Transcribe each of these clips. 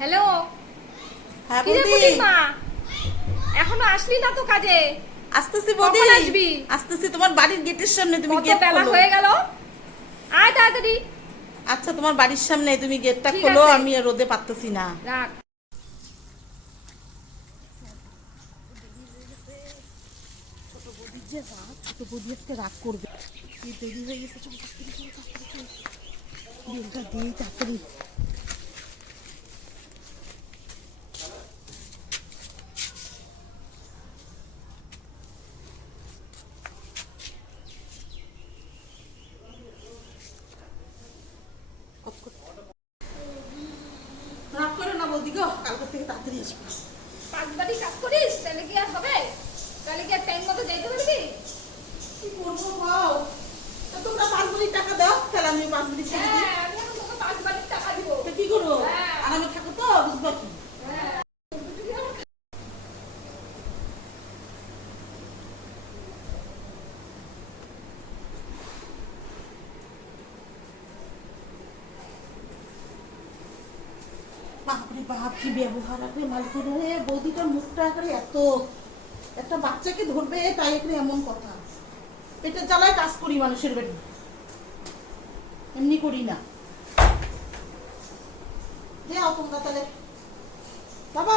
hello হ্যাঁ কি বৌদি মা এখনো আসলি না তো কাজে আসতেছি কখন আসবি আসতেছি তোমার বাড়ির গেটের সামনে তুমি গেট কত বেলা হয়ে গেল আয় তাড়াতাড়ি আচ্ছা তোমার বাড়ির সামনে তুমি গেটটা খোলো আমি রোদে পাততেছি না রাখ রাগ করবে বাজার থেকে তাড়াতাড়ি আসবো পাঁচ কাজ করিস তাহলে কি আর হবে বাপরে বাপ কি ব্যবহার আরে মালিকের রে বৌদিটার মুখটা আরে এত একটা বাচ্চাকে ধরবে তাই একরে এমন কথা পেটের জ্বালায় কাজ করি মানুষের বেড়ে এমনি করি না বাবা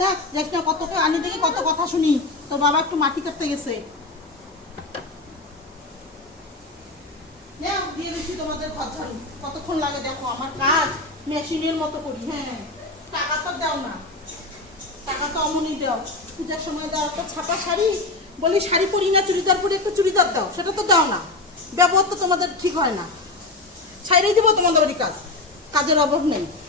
দেখ যাস না কত আনি থেকে কত কথা শুনি তোর বাবা একটু মাটি কাটতে গেছে দিয়ে দিচ্ছি তোমাদের ঘর কতক্ষণ লাগে দেখো আমার কাজ মেশিনের মতো করি হ্যাঁ টাকা তো দাও না টাকা তো অমনই দাও পূজার সময় দাও একটা ছাপা শাড়ি বলি শাড়ি পরি না চুড়িদার পরে একটু চুড়িদার দাও সেটা তো দাও না ব্যবহার তো তোমাদের ঠিক হয় না ছাইড়াই দিব তোমাদের ওই কাজ কাজের অভাব নেই